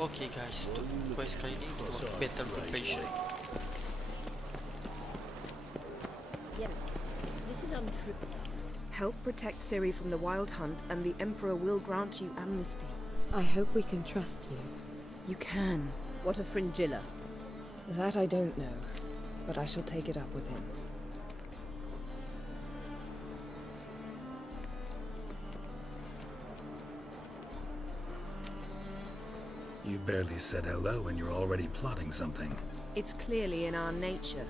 Okay guys, untuk quest kali ni kita buat battle preparation. Yeah, this is untrue. Help protect Siri from the Wild Hunt, and the Emperor will grant you amnesty. I hope we can trust you. You can. What a fringilla. That I don't know, but I shall take it up with him. You barely said hello and you're already plotting something. It's clearly in our nature.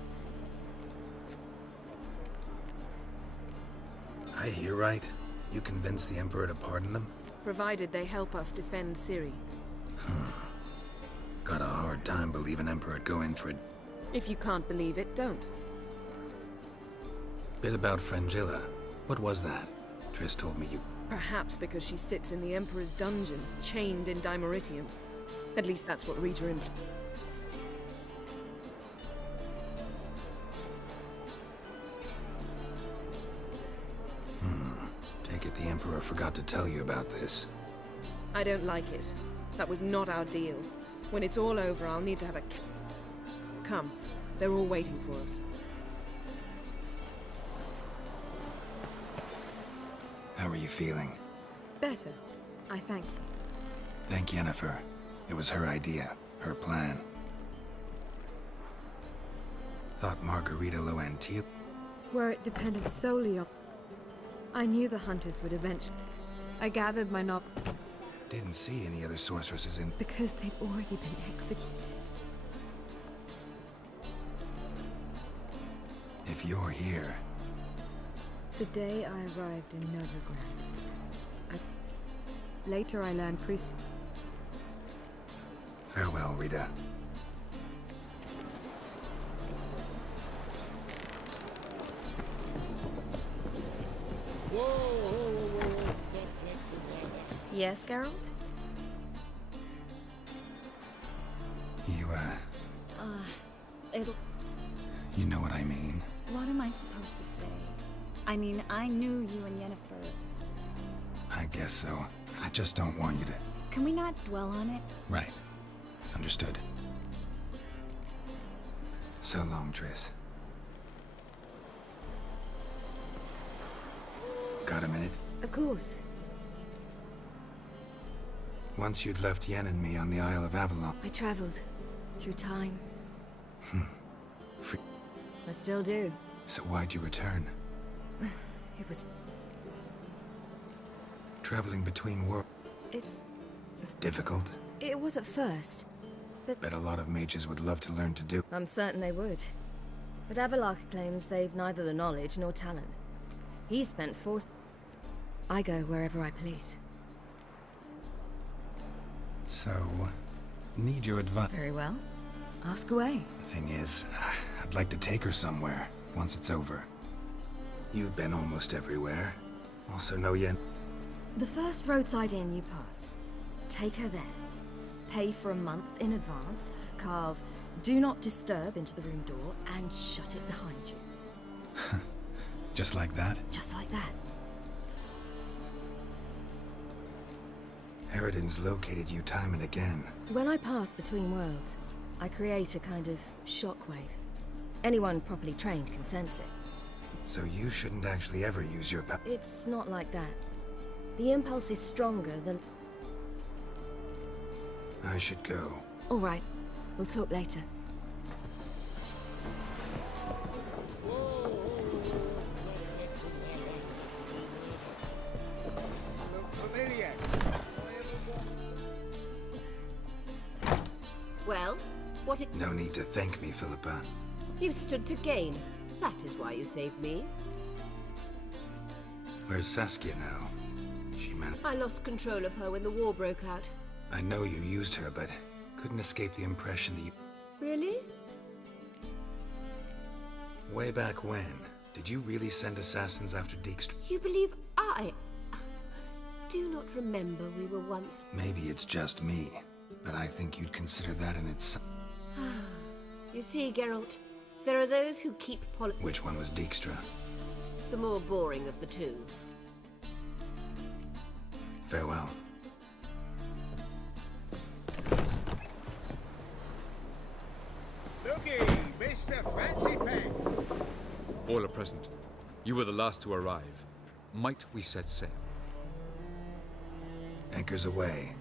I hear right. You convinced the Emperor to pardon them? Provided they help us defend Siri. Got a hard time believing Emperor'd go in for it. If you can't believe it, don't. Bit about Frangilla. What was that? Triss told me you... Perhaps because she sits in the Emperor's dungeon, chained in Dimeritium. At least that's what Rita implied. Take it the Emperor forgot to tell you about this. I don't like it. That was not our deal. When it's all over, I'll need to have a... Come. They're all waiting for us. How are you feeling? Better. I thank you. Thank Yennefer. It was her idea, her plan. Thought Margarita Loantil... Were it dependent solely on... I knew the hunters would eventually... I gathered my knob... Didn't see any other sorceresses in... because they'd already been executed. If you're here... The day I arrived in Novigrad, later I learned priest... Farewell, Rita. Yes, Geralt? You, It'll... you know what I mean. What am I supposed to say? I mean, I knew you and Yennefer. I guess so. I just don't want you to... Can we not dwell on it? Right. Understood. So long, Triss. Got a minute? Of course. Once you'd left Yen and me on the Isle of Avalon... I traveled. Through time. Free... I still do. So why'd you return? It was... Traveling between worlds... It's... Difficult? It was at first. Bet a lot of mages would love to learn to do... I'm certain they would. But Avalok claims they've neither the knowledge nor talent. He spent 4... I go wherever I please. So... Need your advice. Very well. Ask away. The thing is, I'd like to take her somewhere, once it's over. You've been almost everywhere. Also know Yen... The first roadside inn you pass. Take her there. Pay for a month in advance, carve "Do Not Disturb" into the room door, and shut it behind you. Just like that? Just like that. Eridan's located you time and again. When I pass between worlds, I create a kind of shockwave. Anyone properly trained can sense it. So you shouldn't actually ever use your It's not like that. The impulse is stronger than... I should go. All right. We'll talk later. Well, what it... No need to thank me, Philippa. You stood to gain. That is why you saved me. Where's Saskia now? She meant... I lost control of her when the war broke out. I know you used her, but couldn't escape the impression that you... Really? Way back when, did you really send assassins after Dijkstra? You believe I... do not remember we were once... Maybe it's just me, but I think you'd consider that in its... You see, Geralt, there are those who keep Which one was Dijkstra? the more boring of the two. Farewell. Mr. Fancy Pants! All are present. You were the last to arrive. Might we set sail? Anchors away.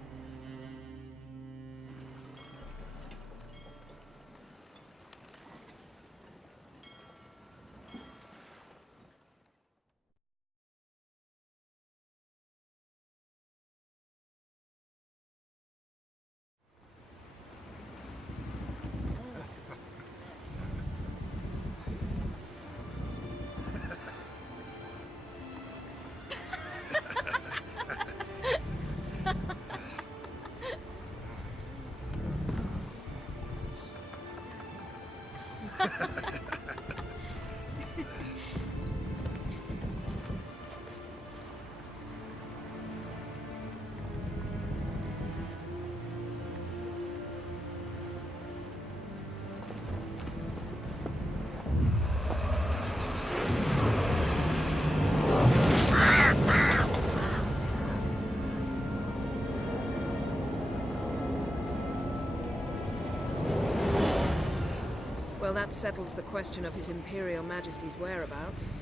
Well, that settles the question of His Imperial Majesty's whereabouts.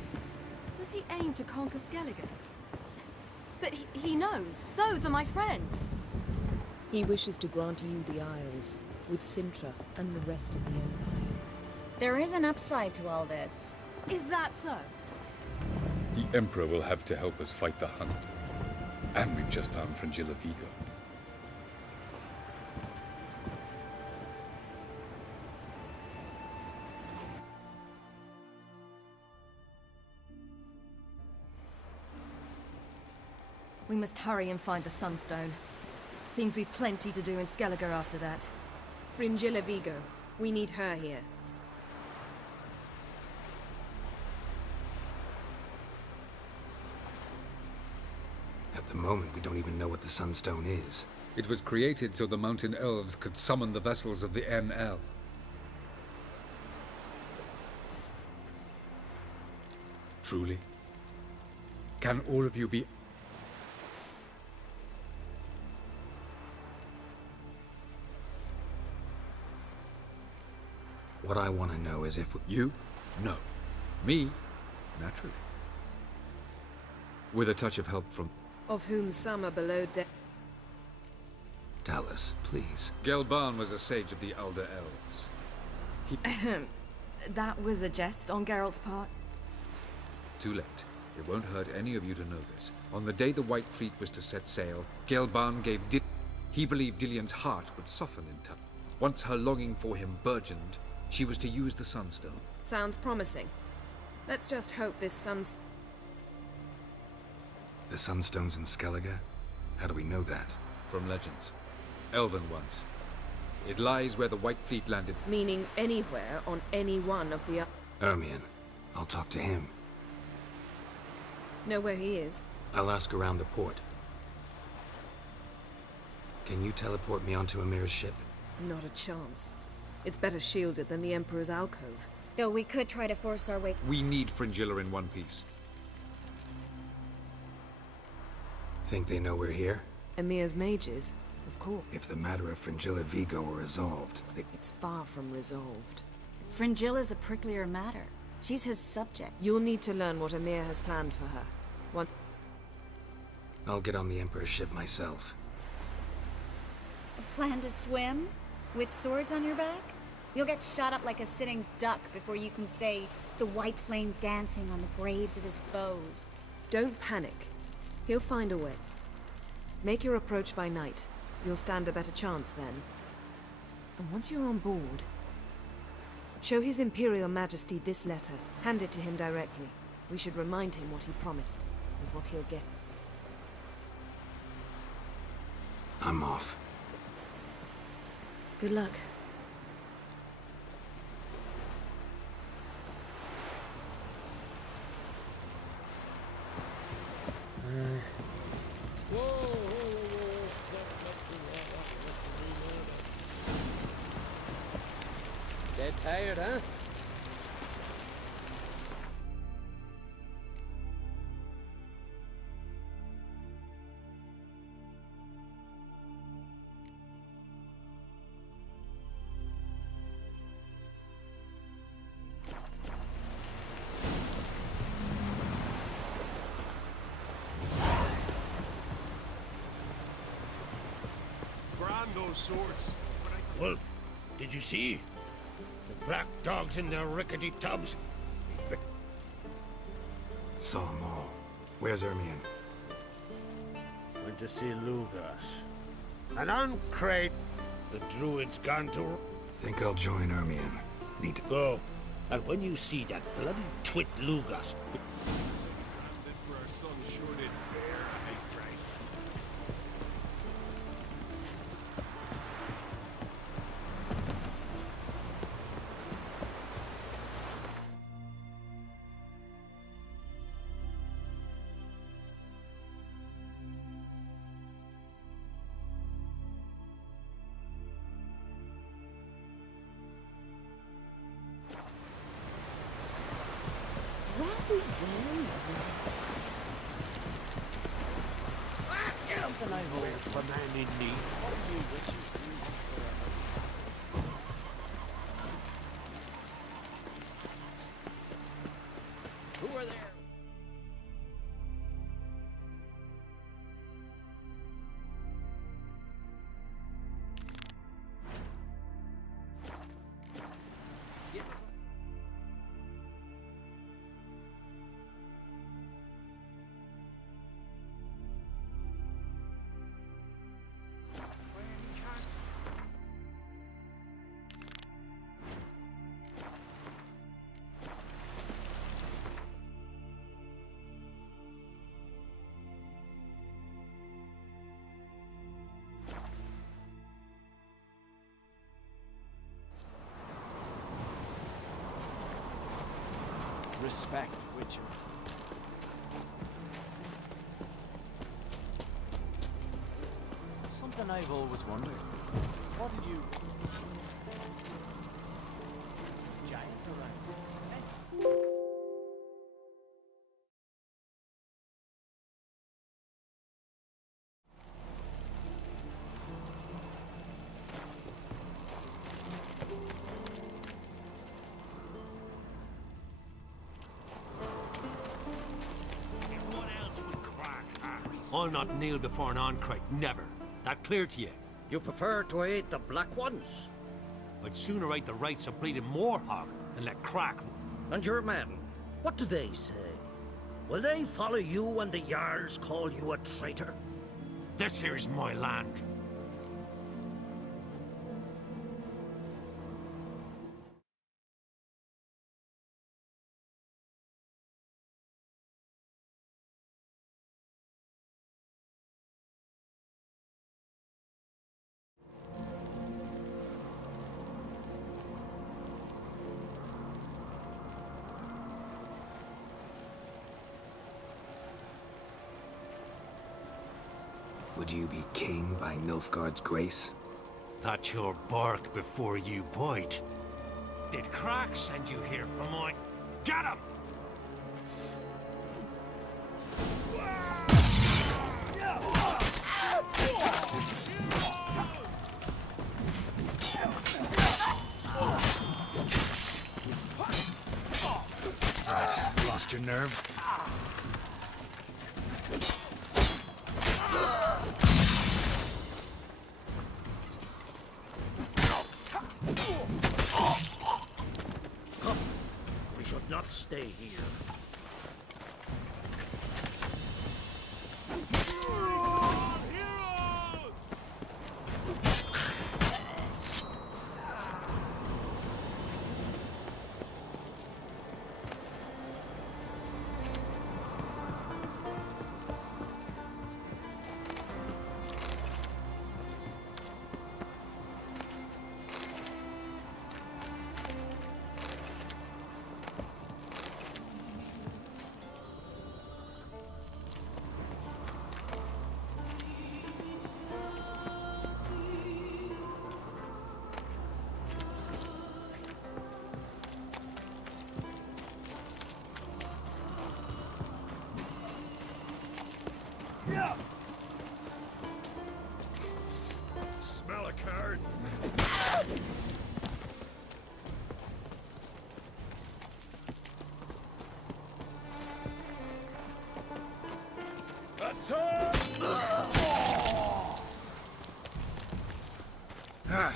Does he aim to conquer Skellige? But he knows. Those are my friends. He wishes to grant you the Isles, with Sintra and the rest of the Empire. There is an upside to all this. Is that so? The Emperor will have to help us fight the Hunt. And we've just found Fringilla Vigo. We must hurry and find the Sunstone. Seems we've plenty to do in Skellige after that. Fringilla Vigo. We need her here. At the moment, we don't even know what the Sunstone is. It was created so the mountain elves could summon the vessels of the NL. Truly? Can all of you be... What I want to know is if You? No. Me? Naturally. With a touch of help from... Of whom some are below deck. Dallas, please. Gelban was a sage of the Elder Elves. That was a jest on Geralt's part. Too late. It won't hurt any of you to know this. On the day the White Fleet was to set sail, Gelban gave He believed Dillion's heart would soften in time. Once her longing for him burgeoned, she was to use the Sunstone. Sounds promising. Let's just hope this Sunstone... The Sunstone's in Skellige? How do we know that? From legends. Elven ones. It lies where the White Fleet landed. Meaning anywhere on any one of the... Ermion. I'll talk to him. Know where he is? I'll ask around the port. Can you teleport me onto Amir's ship? Not a chance. It's better shielded than the Emperor's alcove. Though we could try to force our way... We need Fringilla in one piece. Think they know we're here? Emir's mages? Of course. If the matter of Fringilla Vigo were resolved, It's far from resolved. Fringilla's a pricklier matter. She's his subject. You'll need to learn what Emir has planned for her. I'll get on the Emperor's ship myself. A plan to swim? With swords on your back? You'll get shot up like a sitting duck before you can say the white flame dancing on the graves of his foes. Don't panic. He'll find a way. Make your approach by night. You'll stand a better chance then. And once you're on board, show His Imperial Majesty this letter. Hand it to him directly. We should remind him what he promised, and what he'll get. I'm off. Good luck. Dead tired, huh? hand those swords. Wolf, did you see? The black dogs in their rickety tubs. Saw them all. Where's Ermion? Went to see Lugas. And on Crate, the druid's gone to... Think I'll join Ermion. Need to... Go. And when you see that bloody twit Lugas... For our son, sure did bear a big price. Something I've always for man in need. What are you witches doing? Who are there? Respect, Witcher. Something I've always wondered. What did you... Giants around. I'll not kneel before an Oncrite, never. That clear to you? You prefer to aid the Black Ones? I'd sooner aid the rights of bleeding Moorhog than let crack. And your men, what do they say? Will they follow you when the Jarls call you a traitor? This here is my land. Would you be king by Nilfgaard's grace? That's your bark before you bite. Did Crack send you here for mine? Get him! Right, lost your nerve? We should not stay here. Smell a card. That's Come,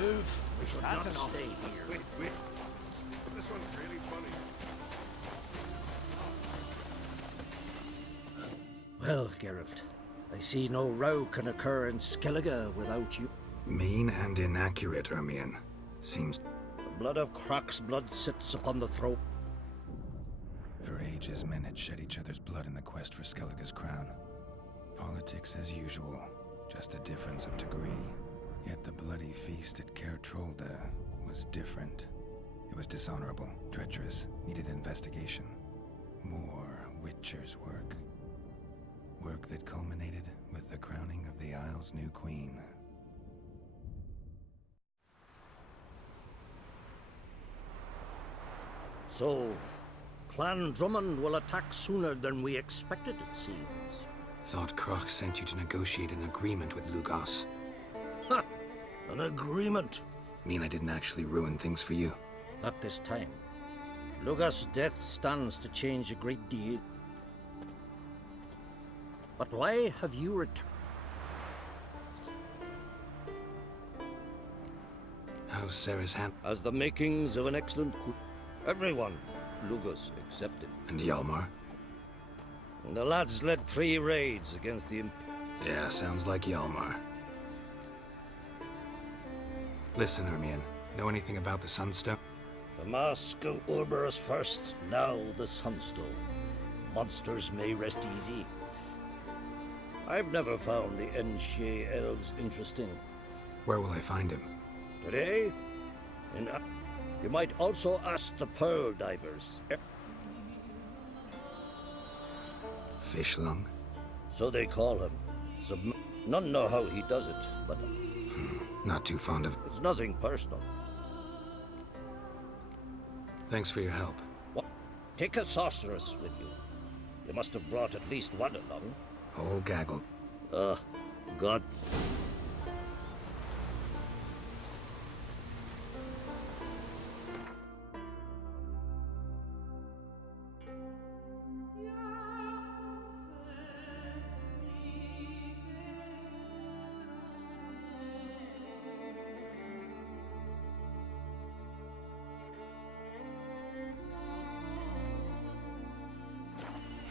move. We should That's not enough. stay here. Wait. This one's really funny. Well, Geralt, I see no row can occur in Skellige without you. Mean and inaccurate, Ermion. Seems... The blood of Croc's blood sits upon the throat. For ages, men had shed each other's blood in the quest for Skellige's crown. Politics as usual, just a difference of degree. Yet the bloody feast at Caer Trolda was different. It was dishonorable, treacherous, needed investigation. More Witcher's work. Work that culminated with the crowning of the Isle's new queen. So, Clan Drummond will attack sooner than we expected, it seems. Thought Croc sent you to negotiate an agreement with Lugos. Ha! An agreement? Mean I didn't actually ruin things for you? Not this time. Lugos' death stands to change a great deal. But why have you returned? How's Sarah's hand? Has the makings of an excellent queen. Everyone, Lugos accepted. And Hjalmar? The lads led 3 raids against the Yeah, sounds like Hjalmar. Listen, Ermion. Know anything about the Sunstone? The mask of Urberus first, now the Sunstone. Monsters may rest easy. I've never found the Enshe elves interesting. Where will I find him? Today, you might also ask the Pearl Divers. Fishlung? So they call him. None know how he does it, but... Not too fond of... It's nothing personal. Thanks for your help. What? Take a sorceress with you. You must have brought at least one along. Whole gaggle. God.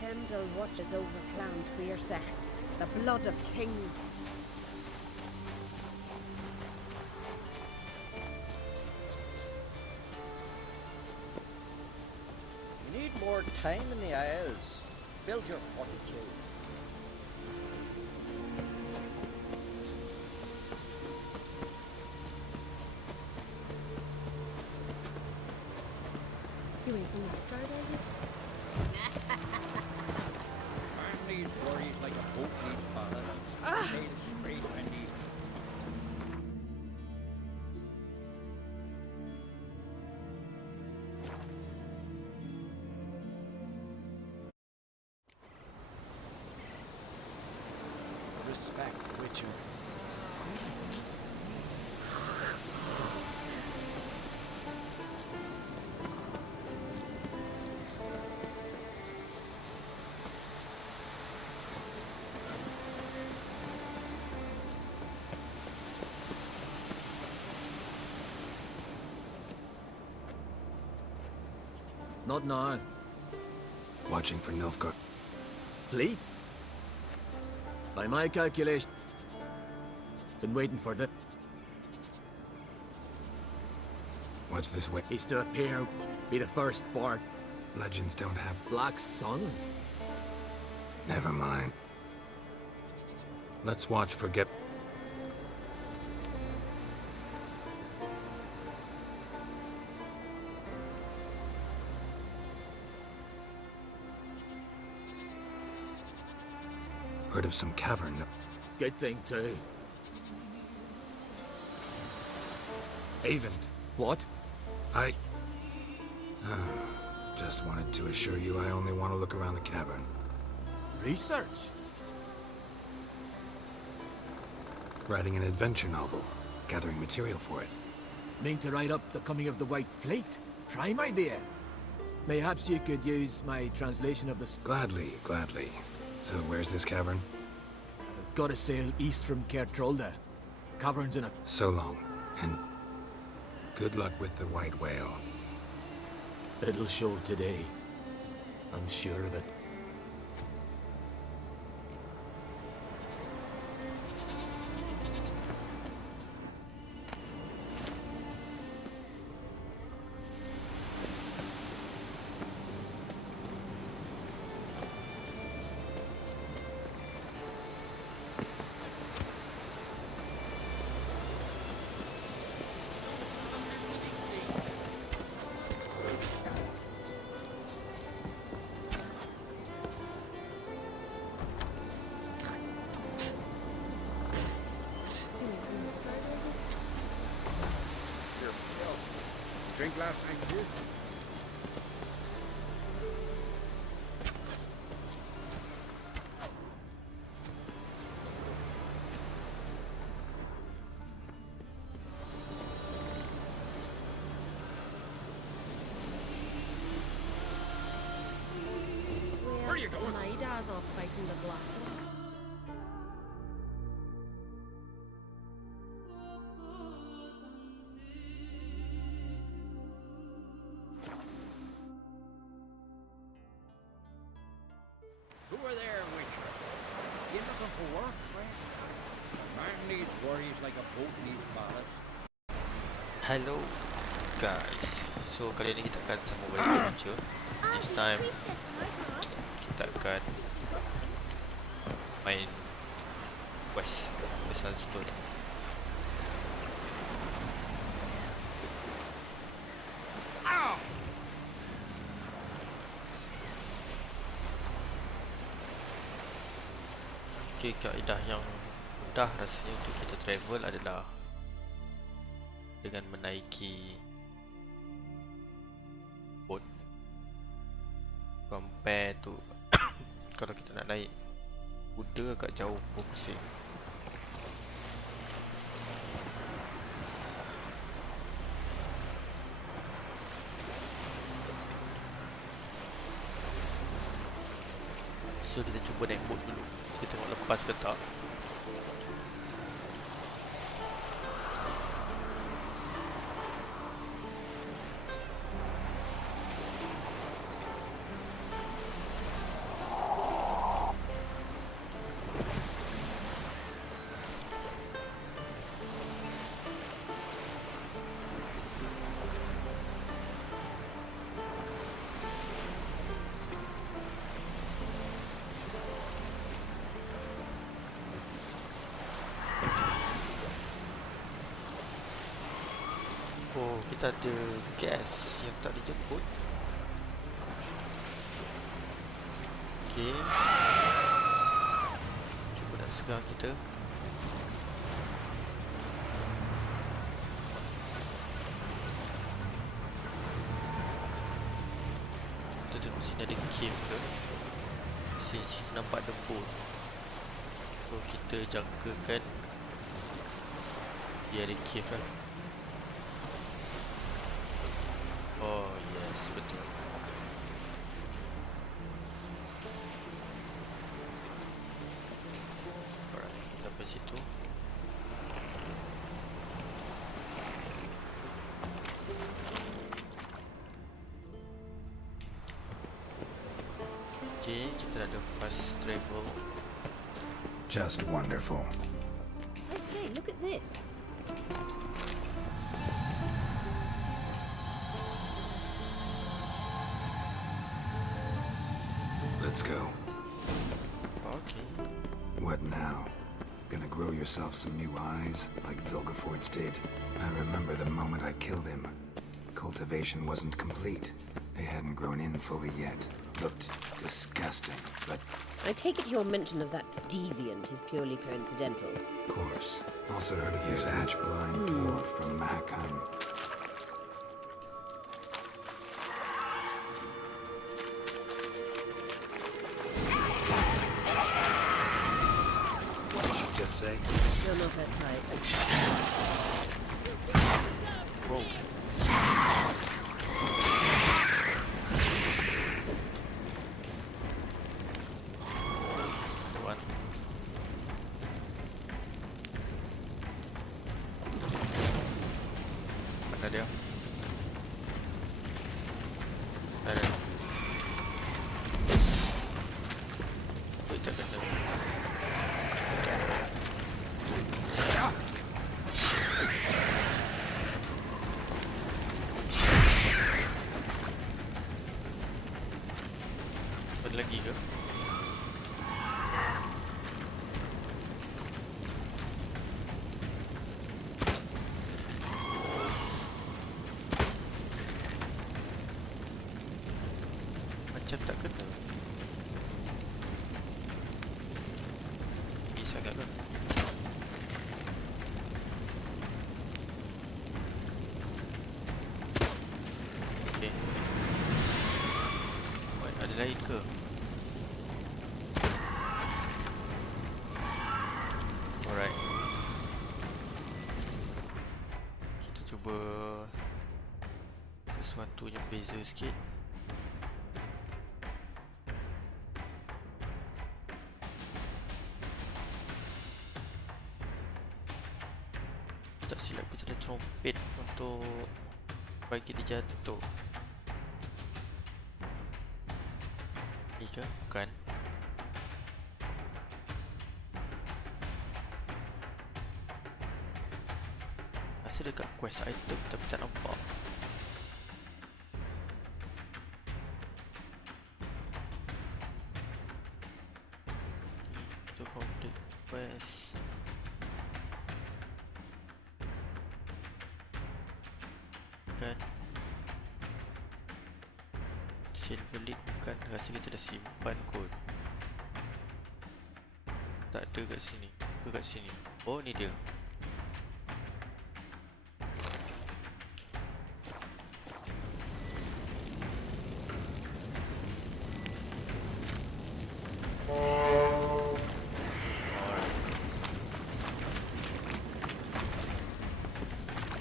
Pendle watches over Clan Queersech, the blood of kings. You need more time in the Isles. Build your fortitude. You ain't from Northgard, are you? Man needs worries like a boat needs ballast. Sail straight, Wendy. Respect, Witcher. Not now. Watching for Nilfgaard. Fleet? By my calculation, been waiting for the... What's this way? He's to appear, be the firstborn. Legends don't have... Black Sun? Never mind. Let's watch for get... Heard of some cavern? Good thing, too. Haven. What? I... Just wanted to assure you I only want to look around the cavern. Research? Writing an adventure novel. Gathering material for it. Mean to write up the coming of the White Fleet? Prime idea. Mayhaps you could use my translation of the... Gladly, gladly. So where's this cavern? Gotta sail east from Kertrolda. Caverns in a... So long. And good luck with the white whale. It'll show today. I'm sure of it. Drink last night, too? Where are you going? Maida's off fighting the Black One. Who are there, Witcher? You looking for work, friend? A man needs worries like a boat needs ballast. Hello guys, so kali ni kita akan sambung balik adventure. This time kita akan main quest ke Sunstone. Okay, kaedah yang mudah rasanya untuk kita travel adalah dengan menaiki boat. Compare tu kalau kita nak naik kuda agak jauh pun pusing. So kita cuba naik boat dulu. Kita tengok lepas ke tak. Oh, kita ada gas yang tak dijemput. Okey. Cuba nak sekarang kita. Kita tengok sini ada cave ke. Sini kita nampak ada boat. So kita jangkakan dia ada cave lah. Oh yes, betul. Alright, sampai situ. Okay, kita ada fast travel. Just wonderful. I say, look at this. Let's go. Okay. What now? Gonna grow yourself some new eyes, like Vilgefortz did? I remember the moment I killed him. Cultivation wasn't complete. They hadn't grown in fully yet. Looked disgusting, but... I take it your mention of that deviant is purely coincidental. Of course. Also heard of this ash-blind dwarf from Mahakam. What did you just say? You're not her type. Whoa. One. Mana dia? Ada. Wait, tak kena. Ada lagi ke? Macam tak kena. Bisa tak ke? Okay. Ada lain ke? Alright. Kita cuba sesuatu yang beza sikit. Tak silap kita ada trompet untuk bagi dia jatuh. Ni ke? Bukan. Rasa dekat quest item tapi tak nampak. To complete quest. Bukan. Silver lead bukan. Rasa kita dah simpan kot. Tak ada kat sini. Ke kat sini. Oh, ni dia.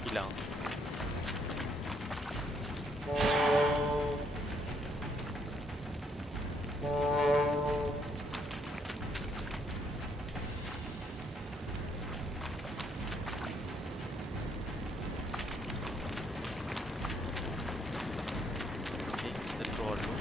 Hilang. Okay, kita draw dulu.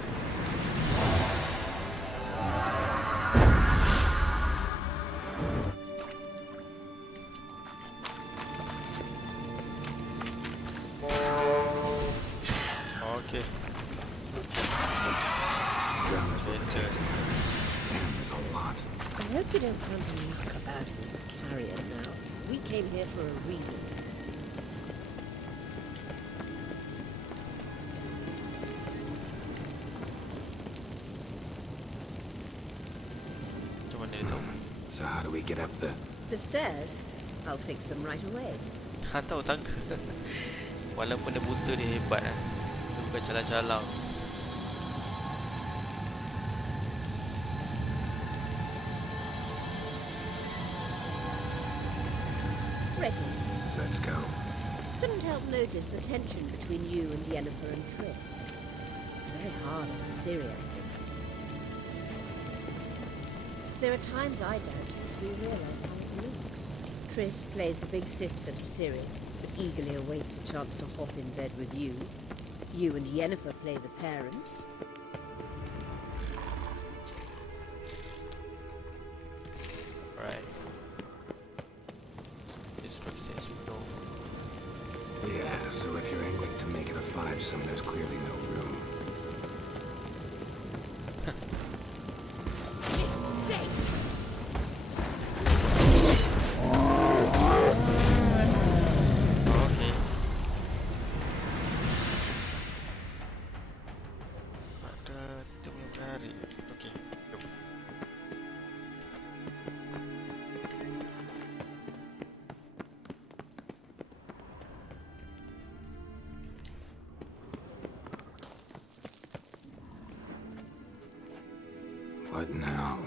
Okay. Drowners were protecting her. Damn, there's a lot. I hope you don't want to knock about in this carrier now. We came here for a reason. Macam mana dia tahu? So how do we get up the... The stairs? I'll fix them right away. Han tahu tangga. Walaupun dia buta dia hebat kan. Dia bukan calang-calang. Ready. Let's go. Couldn't help notice the tension between you and Yennefer and Triss. It's very hard on Siri, I think. There are times I doubt if we realize how it looks. Triss plays the big sister to Siri, but eagerly awaits a chance to hop in bed with you. You and Yennefer play the parents. Alright. This looks this window. Yeah, so if you're angling to make it a five-some, there's clearly no room. Okay. Ada item yang menarik. Okay. Jom. What now?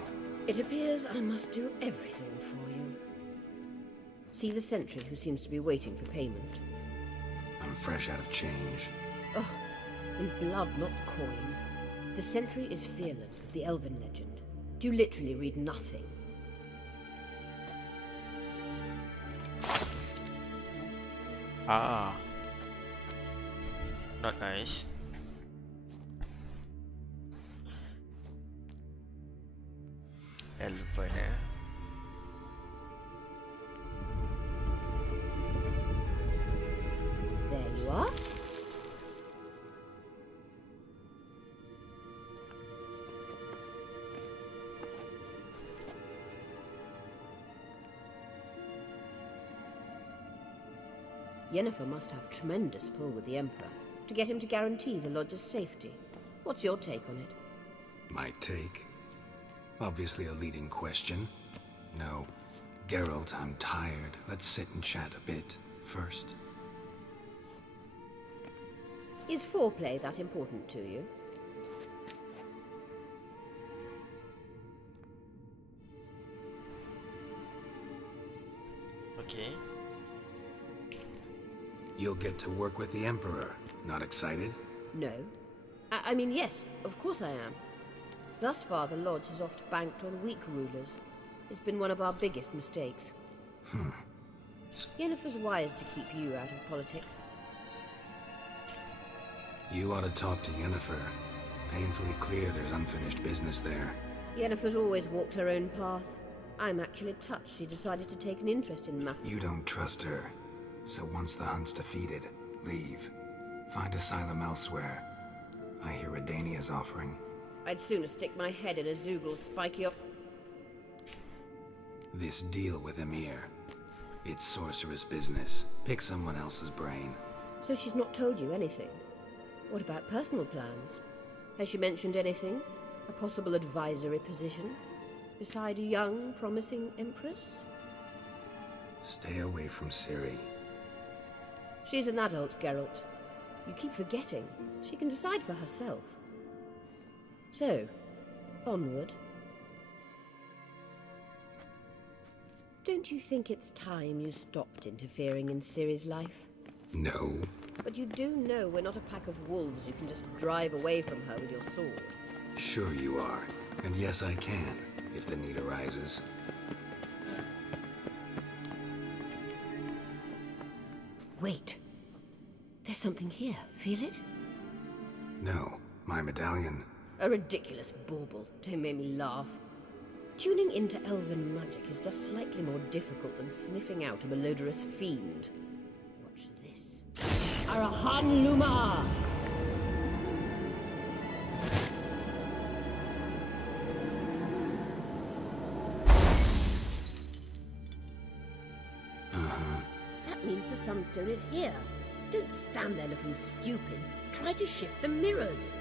It appears I must do everything for you. See the sentry who seems to be waiting for payment. I'm fresh out of change. Oh, in blood, not coin. The sentry is Fearlan of the Elven legend. Do you literally read nothing? Ah. Not nice. Elven, eh? There you are. Yennefer must have tremendous pull with the Emperor to get him to guarantee the lodge's safety. What's your take on it? My take? Obviously a leading question. No. Geralt, I'm tired. Let's sit and chat a bit first. Is foreplay that important to you? Okay. You'll get to work with the Emperor. Not excited? No. I mean, yes, of course I am. Thus far, the Lodge has oft banked on weak rulers. It's been one of our biggest mistakes. Yennefer's wise to keep you out of politics. You ought to talk to Yennefer. Painfully clear there's unfinished business there. Yennefer's always walked her own path. I'm actually touched she decided to take an interest in matters. You don't trust her. So once the hunt's defeated, leave. Find asylum elsewhere. I hear Redania's offering. I'd sooner stick my head in a Zoogl's spiky up. This deal with Emir. It's sorceress business. Pick someone else's brain. So she's not told you anything? What about personal plans? Has she mentioned anything? A possible advisory position? Beside a young, promising empress? Stay away from Siri. She's an adult, Geralt. You keep forgetting. She can decide for herself. So, onward. Don't you think it's time you stopped interfering in Ciri's life? No. But you do know we're not a pack of wolves you can just drive away from her with your sword. Sure you are. And yes, I can, if the need arises. Wait. There's something here. Feel it? No. My medallion. A ridiculous bauble. Don't make me laugh. Tuning into elven magic is just slightly more difficult than sniffing out a malodorous fiend. Watch this. Arahan Luma! That means the Sunstone is here. Don't stand there looking stupid. Try to shift the mirrors.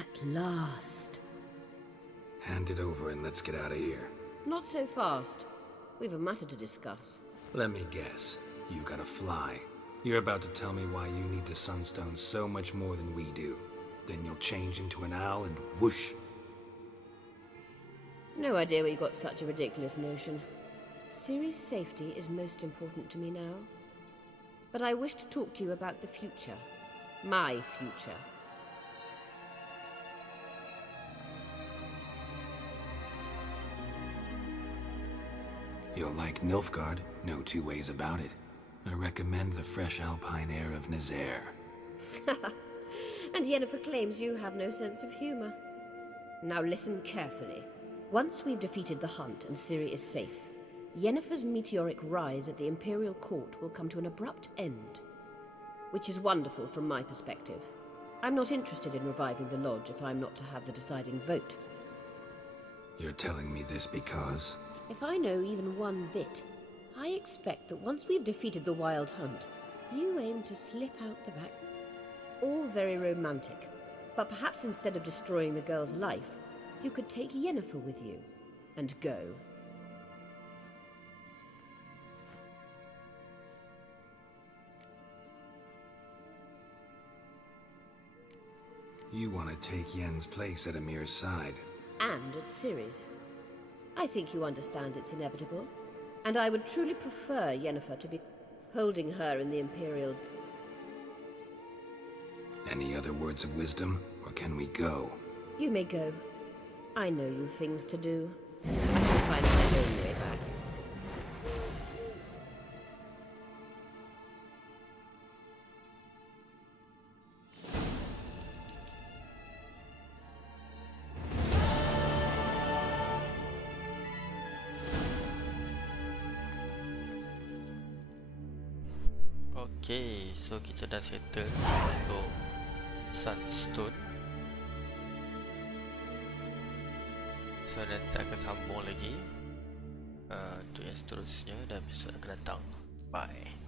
At last. Hand it over and let's get out of here. Not so fast. We've a matter to discuss. Let me guess. You gotta fly. You're about to tell me why you need the Sunstone so much more than we do. Then you'll change into an owl and whoosh. No idea where you got such a ridiculous notion. Siri's safety is most important to me now. But I wish to talk to you about the future. My future. You'll like Nilfgaard, no two ways about it. I recommend the fresh alpine air of Nazaire. And Yennefer claims you have no sense of humor. Now listen carefully. Once we've defeated the hunt and Siri is safe, Yennefer's meteoric rise at the Imperial Court will come to an abrupt end. Which is wonderful from my perspective. I'm not interested in reviving the Lodge if I'm not to have the deciding vote. You're telling me this because... If I know even one bit, I expect that once we've defeated the Wild Hunt, you aim to slip out the back. All very romantic, but perhaps instead of destroying the girl's life, you could take Yennefer with you, and go. You want to take Yen's place at Amir's side. And at Ciri's. I think you understand it's inevitable, and I would truly prefer Yennefer to be holding her in the Imperial... Any other words of wisdom, or can we go? You may go. I know you've things to do. I can find my own way back. Okay, so kita dah settle untuk Sunstone. So nanti akan sambung lagi untuk yang seterusnya dan episod akan datang. Bye.